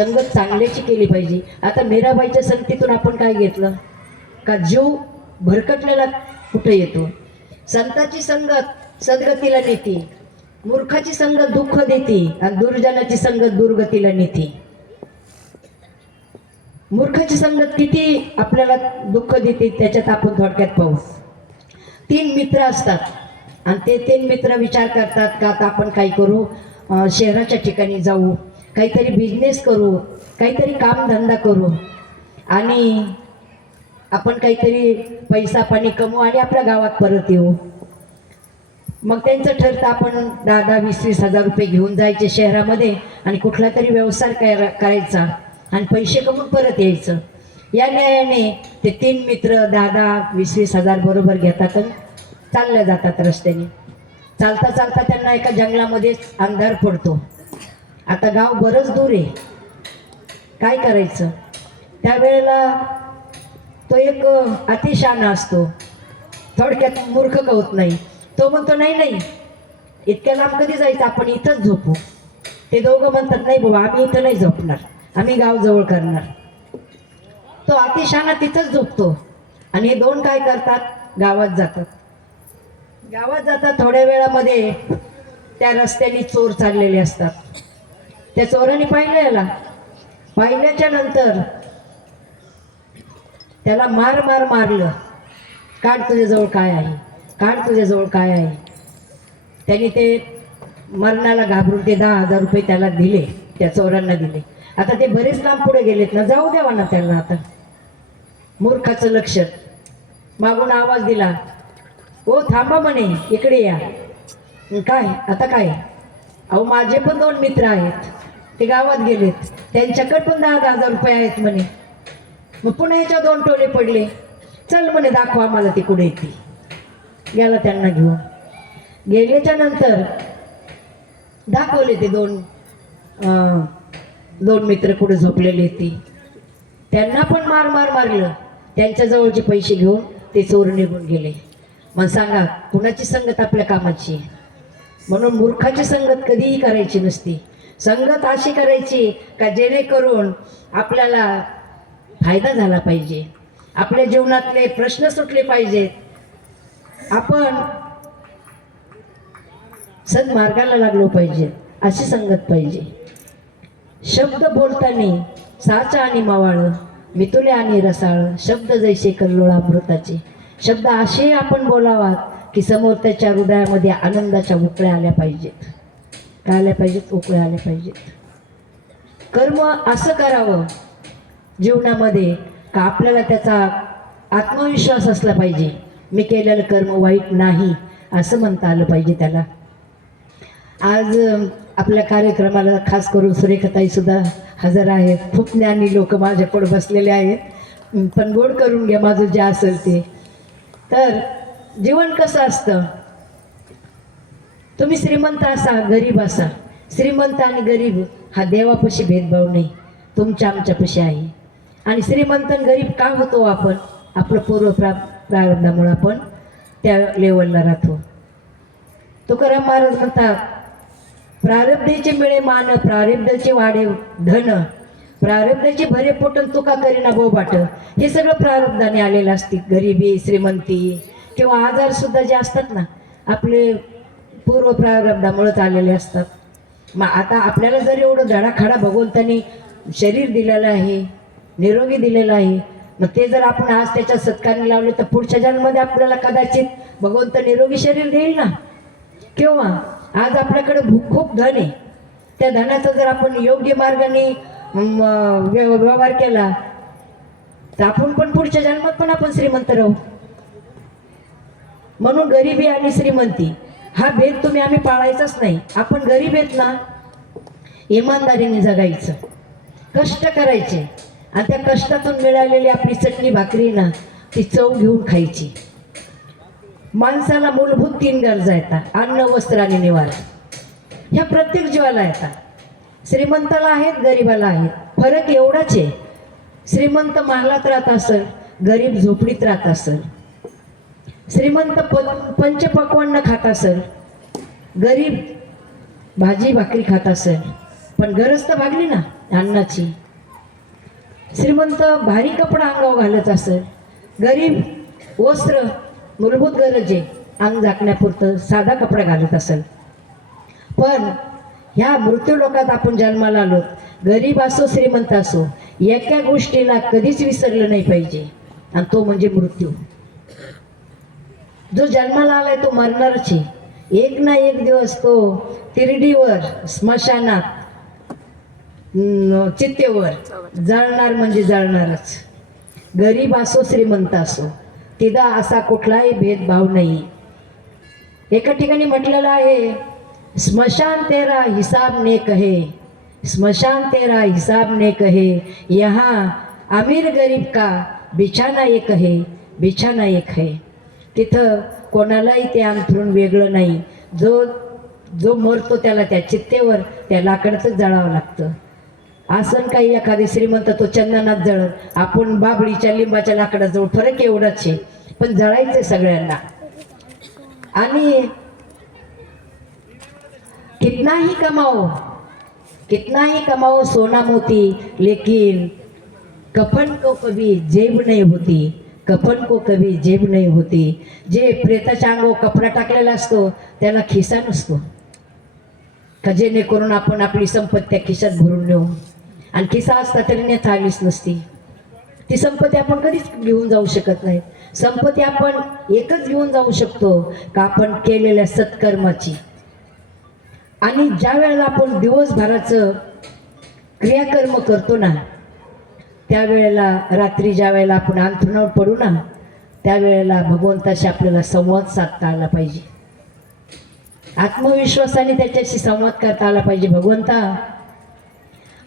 संगत चांगल्याची केली पाहिजे। आता मीराबाईच्या संगतीतून आपण काय घेतलं का जीव भरकटलेला कुठे येतो। संताची संगत सद्गतीला नेते, मूर्खाची संगत दुःख देते आणि दुर्जनाची संगत दुर्गतीला नेते। मूर्खाची संगत किती आपल्याला दुःख देते त्याच्यात आपण थोडक्यात पाहू। 3 मित्र असतात आणि ते 3 मित्र विचार करतात का आता आपण काय करू, शहराच्या ठिकाणी जाऊ, काहीतरी बिझनेस करू, काहीतरी कामधंदा करू आणि आपण काहीतरी पैसा पाणी कमवू आणि आपल्या गावात परत येऊ। मग त्यांचं ठरतं आपण 10-20 हजार रुपये घेऊन जायचे शहरामध्ये आणि कुठला तरी व्यवसाय करायचा आणि पैसे कमवून परत यायचं। या न्यायाने ते 3 मित्र 10-20 हजार बरोबर घेतात आणि चालल्या जातात रस्त्याने। चालता चालता त्यांना एका जंगलामध्येच अंधार पडतो। आता गाव बरंच दूर आहे, काय करायचं। त्यावेळेला तो एक अतिशहाणा असतो, थोडक्यात मूर्ख कळत नाही। तो म्हणतो नाही नाही इतक्या लांब कधी जायचं, आपण इथंच झोपू। ते दोघं म्हणतात नाही बाबा आम्ही इथं नाही झोपणार, आम्ही गाव जवळ करणार। तो अतिशहाणा तिथंच झोपतो आणि हे 2 काय करतात गावात जातात। गावात जातात थोड्या वेळामध्ये त्या रस्त्याने चोर चाललेले असतात। त्या चोराने पाहिलं याला, पाहिल्याच्या नंतर त्याला मारलं, काढ तुझ्याजवळ काय आहे, काढ तुझ्याजवळ काय आहे। त्यांनी ते मरणाला घाबरून ते 10,000 रुपये त्याला दिले, त्या चोरांना दिले। आता ते बरेच लांब पुढे गेलेत ना, जाऊ द्यावा ना त्यांना। आता मूर्खाचं लक्ष, मागून आवाज दिला, ओ थांबा म्हणे इकडे या। काय आता काय, अहो माझे पण 2 मित्र आहेत, ते गावात गेलेत, त्यांच्याकडे पण 10,000 रुपये आहेत म्हणे। मग पुन्हा ह्याच्या 2 टोले पडले, चल म्हणे दाखवा मला ती कुठे येते। गेला त्यांना घेऊन, गेल्याच्या नंतर दाखवले ते 2 मित्र कुठे झोपलेले ती। त्यांना पण मारलं, त्यांच्या जवळचे पैसे घेऊन ते चोर निघून गेले। मग सांगा कुणाची संगत आपल्या कामाची। म्हणून मूर्खाची संगत कधीही करायची नसती। संगत अशी करायची का जेणेकरून आपल्याला फायदा झाला पाहिजे, आपल्या जीवनातले प्रश्न सुटले पाहिजेत, आपण सन्मार्गाला लागलो पाहिजे, अशी संगत पाहिजे। शब्द बोलताना साचा आणि मावाळ, मितुले आणि रसाळ, शब्द जैसे कल्लोळ अमृताचे। शब्द असे आपण बोलावात की समोर त्याच्या हृदयामध्ये आनंदाच्या उकळ्या आल्या पाहिजेत। काय आल्या पाहिजेत, उकळ्या आल्या पाहिजेत। कर्म असं करावं जीवनामध्ये का आपल्याला त्याचा आत्मविश्वास असला पाहिजे, मी केलेलं कर्म वाईट नाही असं म्हणता आलं पाहिजे त्याला। आज आपल्या कार्यक्रमाला खास करून सुरेखाताई सुद्धा हजर आहेत। खूप ज्ञानी लोक माझ्याकडे बसलेले आहेत, पण गोड करून घ्या माझं जे असेल ते। तर जीवन कसं असतं, तुम्ही श्रीमंत असा गरीब असा, श्रीमंत आणि गरीब हा देवापाशी भेदभाव नाही, तुमच्या आमच्यापाशी आहे। आणि श्रीमंत आणि गरीब का होतो आपण, आपलं पूर्व प्रारब्धामुळे आपण त्या लेवलला राहतो। तुकाराम महाराज म्हणतात, प्रारब्धेचे मिळे मान, प्रारब्धाचे वाढे धन, प्रारब्धाचे भरे पोटन तुका करीना बोबाट। हे सगळं प्रारब्धाने आलेलं असते। गरिबी, श्रीमंती किंवा आजार सुद्धा जे असतात ना, आपले पूर्व प्रारब्धामुळेच आलेले असतात। मग आता आपल्याला जर एवढं धडाखाडा भगवंतानी शरीर दिलेलं आहे, निरोगी दिलेलं आहे, मग ते जर आपण आज त्याच्या सत्काराने लावले तर पुढच्या जन्मामध्ये आपल्याला कदाचित भगवंत निरोगी शरीर देईल ना। किंवा आज आपल्याकडे खूप धन आहे, त्या धनाचा जर आपण योग्य मार्गाने व्यवहार केला तर आपण पण पुढच्या जन्मात पण आपण श्रीमंत राहू। म्हणून गरिबी आणि श्रीमंती हा भेद तुम्ही आम्ही पाळायचाच नाही। आपण गरीब आहेत ना, इमानदारीने जगायचं, कष्ट करायचे आणि त्या कष्टातून मिळालेली आपली चटणी भाकरी ना ती चव घेऊन खायची। माणसाला मूलभूत 3 गरजा येतात, अन्न वस्त्र आणि निवारा। ह्या प्रत्येक जीवाला येतात, श्रीमंताला आहेत, गरीबाला आहेत। फरक एवढाच आहे, श्रीमंत महालात राहत असेल, गरीब झोपडीत राहत असेल। श्रीमंत पंचपक्वान्न खात असेल, गरीब भाजी भाकरी खात असेल, पण गरज तर भागली ना। अन्नाची. श्रीमंत भारी कपडा अंगावर घालत असेल, गरीब वस्त्र मूलभूत गरज आहे अंग झाकण्यापुरतं साधा कपडा घालत असेल. पण ह्या मृत्यू लोकात आपण जन्माला आलो, गरीब असो श्रीमंत असो, एका गोष्टीला कधीच विसरलं नाही पाहिजे, आणि तो म्हणजे मृत्यू. जो जन्माला आलाय तो मरणारच आहे. एक ना एक दिवस तो तिरडीवर, स्मशानात, चित्तेवर जळणार म्हणजे जळणारच. गरीब असो श्रीमंत असो, तिथं असा कुठलाही भेदभाव नाही. एका ठिकाणी म्हटलेलं आहे, स्मशान तेरा हिसाब ने कहे, स्मशान तेरा हिसाब ने कहे, यहाँ अमीर गरीब का बिछाना एक है, बिछाना एक है. तिथं कोणालाही ते अंथरूण वेगळं नाही. जो मरतो त्याला त्या चित्तेवर त्या लाकडातच जळावं लागतं. असं काही एखादे श्रीमंत तो चंदनात जळत, आपण बाबळीच्या लिंबाच्या लाकडाजवळ, फरक एवढाच आहे, पण जळायचं सगळ्यांना. आणि कितना ही कमाओ सोना मोती, लेकिन कफन को कभी जेब नहीं होती, कफन को कभी जेब नहीं होती. जे प्रेताच्या अंगावर कपडा टाकलेला असतो त्याला खिसा नसतो, का जेणेकरून आपण आपली संपत्ती त्या खिशात भरून नेऊ. आणि खिसा असता तरी नेता आलीच नसती. ती संपत्ती आपण कधीच घेऊन जाऊ शकत नाही. संपत्ती आपण एकच घेऊन जाऊ शकतो, का आपण केलेल्या सत्कर्माची. आणि ज्या वेळेला आपण दिवसभराचं क्रियाकर्म करतो ना, त्यावेळेला रात्री ज्या वेळेला आपण अंथरुणावर पडू ना, त्यावेळेला भगवंताशी आपल्याला संवाद साधता आला पाहिजे. आत्मविश्वासाने त्याच्याशी संवाद करता आला पाहिजे. भगवंता,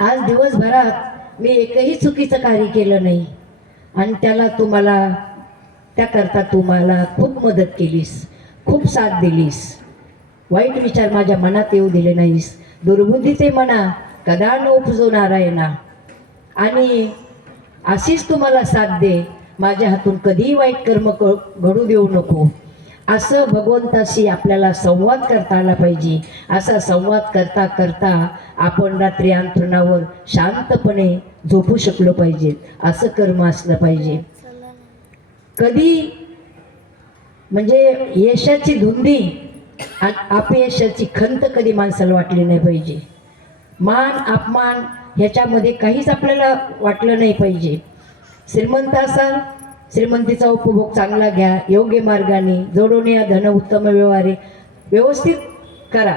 आज दिवसभरात मी एकही चुकीचं कार्य केलं नाही, आणि त्याकरता तू मला खूप मदत केलीस, खूप साथ दिलीस. वाईट विचार माझ्या मनात येऊ दिले नाहीस. दुर्बुद्धी ते मना कदा न उपजो नारायणा. आणि अशीच तुम्हाला साथ दे, माझ्या हातून कधीही वाईट कर्म घडू देऊ नको. असं भगवंताशी आपल्याला संवाद करता आला पाहिजे. असा संवाद करता करता आपण रात्री अंथरुणावर शांतपणे झोपू शकलो पाहिजे. असं कर्म असलं पाहिजे. कधी म्हणजे यशाची धुंदी आणि अपयशाची खंत कधी माणसाला वाटली नाही पाहिजे. मान अपमान ह्याच्यामध्ये काहीच आपल्याला वाटलं नाही पाहिजे. श्रीमंत असाल, श्रीमंतीचा उपभोग चांगला घ्या, योग्य मार्गाने जोडून या धन उत्तम व्यवहारे व्यवस्थित करा.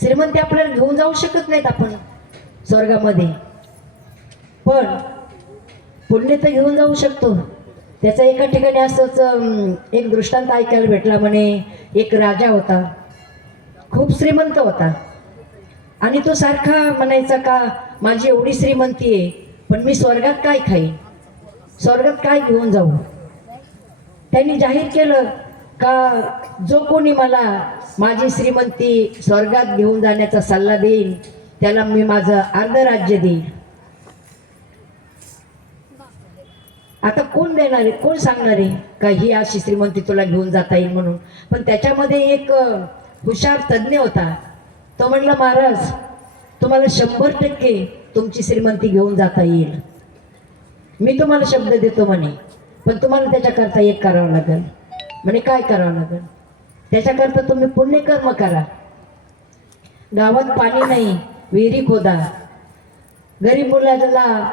श्रीमंती आपल्याला घेऊन जाऊ शकत नाहीत आपण स्वर्गामध्ये, पण पुण्य तर घेऊन जाऊ शकतो. त्याचा एका ठिकाणी असंच एक दृष्टांत ऐकायला भेटला. म्हणे एक राजा होता, खूप श्रीमंत होता, आणि तो सारखा म्हणायचा का माझी एवढी श्रीमंती आहे, पण मी स्वर्गात काय खाईन, स्वर्गात काय घेऊन जाऊ. त्यांनी जाहीर केलं का जो कोणी मला माझी श्रीमंती स्वर्गात घेऊन जाण्याचा सल्ला देईल त्याला मी माझं अर्ध राज्य देईन. आता कोण देणार आहे, कोण सांगणार आहे का ही अशी श्रीमंती तुला घेऊन जाता येईल म्हणून. पण त्याच्यामध्ये एक हुशार तज्ज्ञ होता. तो म्हणला, महाराज तुम्हाला 100% तुमची श्रीमंती घेऊन जाता येईल, मी तुम्हाला शब्द देतो म्हणे. पण तुम्हाला त्याच्याकरता एक करावं लागेल. म्हणे काय करावं लागेल? त्याच्याकरता तुम्ही पुण्यकर्म करा. गावात पाणी नाही, विहिरी खोदा. गरीब मुलाला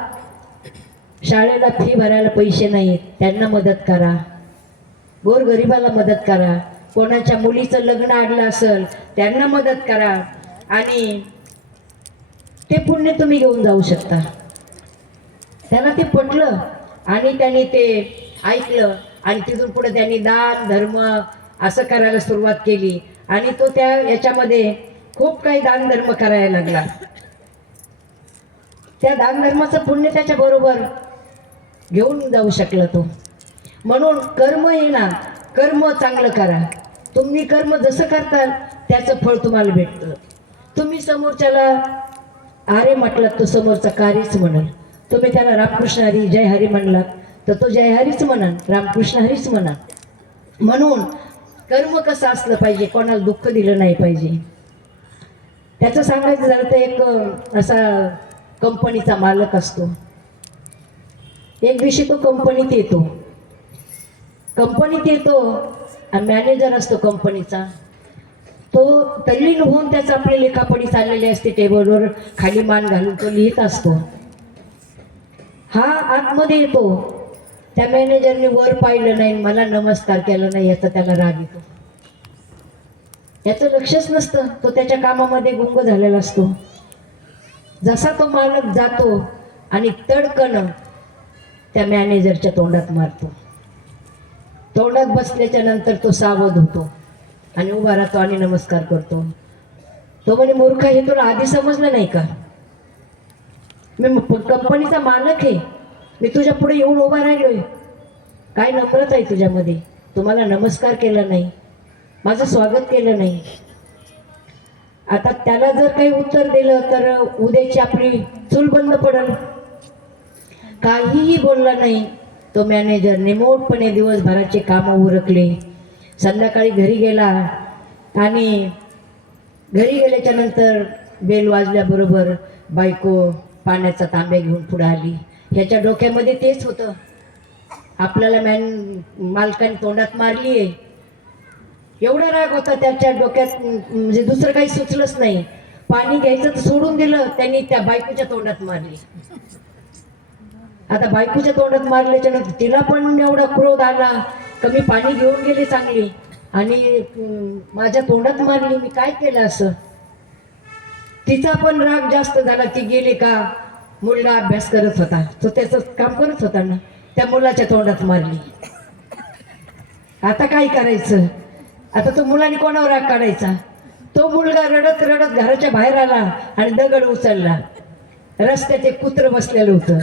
शाळेला फी भरायला पैसे नाहीत, त्यांना मदत करा. गोरगरिबाला मदत करा. कोणाच्या मुलीचं लग्न अडलं असेल त्यांना मदत करा. आणि ते पुण्य तुम्ही घेऊन जाऊ शकता. त्यांना ते पटलं आणि त्यांनी ते ऐकलं, आणि तिथून पुढे त्यांनी दान धर्म असं करायला सुरुवात केली. आणि तो त्या याच्यामध्ये खूप काही दान धर्म करायला लागला. त्या दान धर्माचं पुण्य त्याच्या बरोबर घेऊन जाऊ शकला तो. म्हणून कर्म आहे ना, कर्म चांगलं करा. तुम्ही कर्म जसं करताल त्याचं फळ तुम्हाला भेटतं. तुम्ही समोरच्याला अरे म्हटलात तो समोरचा कार्यच म्हणेल. तुम्ही त्याला रामकृष्ण हरी जय हरी म्हणलात तर तो जय हरीच म्हणन, रामकृष्ण हरीच म्हणा. म्हणून कर्म कसं असलं पाहिजे, कोणाला दुःख दिलं नाही पाहिजे. त्याचं सांगायचं झालं तर एक असा कंपनीचा मालक असतो. एक दिवशी तो कंपनीत येतो आणि मॅनेजर असतो कंपनीचा. तो तल्लीन होऊन त्याचं आपली लेखापडी चाललेली असते, टेबलवर खाली मान घालून तो लिहित असतो. हा आतमध्ये येतो, त्या मॅनेजरने वर पाहिलं नाही, मला नमस्कार केला नाही, याचा त्याला राग येतो. याचं लक्षच नसतं, तो त्याच्या कामामध्ये गुंग झालेला असतो. जसा तो मालक जातो आणि तडकन त्या मॅनेजरच्या तोंडात मारतो. तोंडात बसल्याच्या नंतर तो सावध होतो आणि उभा राहतो आणि नमस्कार करतो. तो म्हणे, मूर्ख, हे तुला आधी समजलं नाही का? मी कंपनीचा मालक आहे, मी तुझ्या पुढे येऊन उभा राहिलोय. काय नम्रता आहे तुझ्यामध्ये? तुम्हाला नमस्कार केला नाही, माझं स्वागत केलं नाही. आता त्याला जर काही उत्तर दिलं तर उद्याची आपली चूल बंद पडल. काहीही बोलला नाही तो मॅनेजर. निमूटपणे दिवसभराचे कामं उरकले. संध्याकाळी घरी गेला आणि घरी गेल्याच्या नंतर बेल वाजल्याबरोबर बायको पाण्याचा तांब्या घेऊन पुढे आली. ह्याच्या डोक्यामध्ये तेच होतं, आपल्याला मालकाने तोंडात मारली आहे. एवढा राग होता त्याच्या डोक्यात, म्हणजे दुसरं काही सुचलंच नाही. पाणी घ्यायचं तर सोडून दिलं, त्यांनी त्या बायकोच्या तोंडात मारली. आता बायकोच्या तोंडात मारल्याच्या नंतर तिला पण एवढा क्रोध आला, कमी पाणी घेऊन गेले चांगली आणि माझ्या तोंडात मारली, मी काय केलं असं. तिचा पण राग जास्त झाला. ती गेली का, मुलगा अभ्यास करत होता, तो त्याचं काम करत होता ना, त्या मुलाच्या तोंडात मारली. आता काय करायचं? आता तो मुलाने कोणावर राग काढायचा? तो मुलगा रडत रडत घराच्या बाहेर आला आणि दगड उचलला. रस्त्यात एक कुत्रं बसलेलं होतं,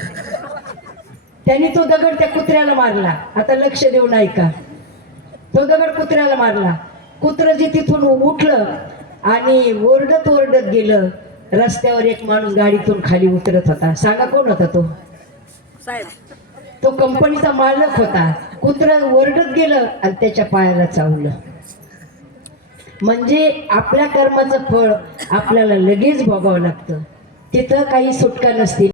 त्यांनी तो दगड त्या कुत्र्याला मारला. आता लक्ष देऊन ऐका. तो दगड कुत्र्याला मारला. कुत्रं जे तिथून उठलं आणि ओरडत ओरडत गेलं. रस्त्यावर एक माणूस गाडीतून खाली उतरत होता. सांगा कोण होता तो? तो कंपनीचा मालक होता. कुत्रं ओरडत गेलं आणि त्याच्या पायाला चावलं. म्हणजे आपल्या कर्माचं फळ आपल्याला लगेच भोगावं लागतं, तिथं काही सुटका नसते.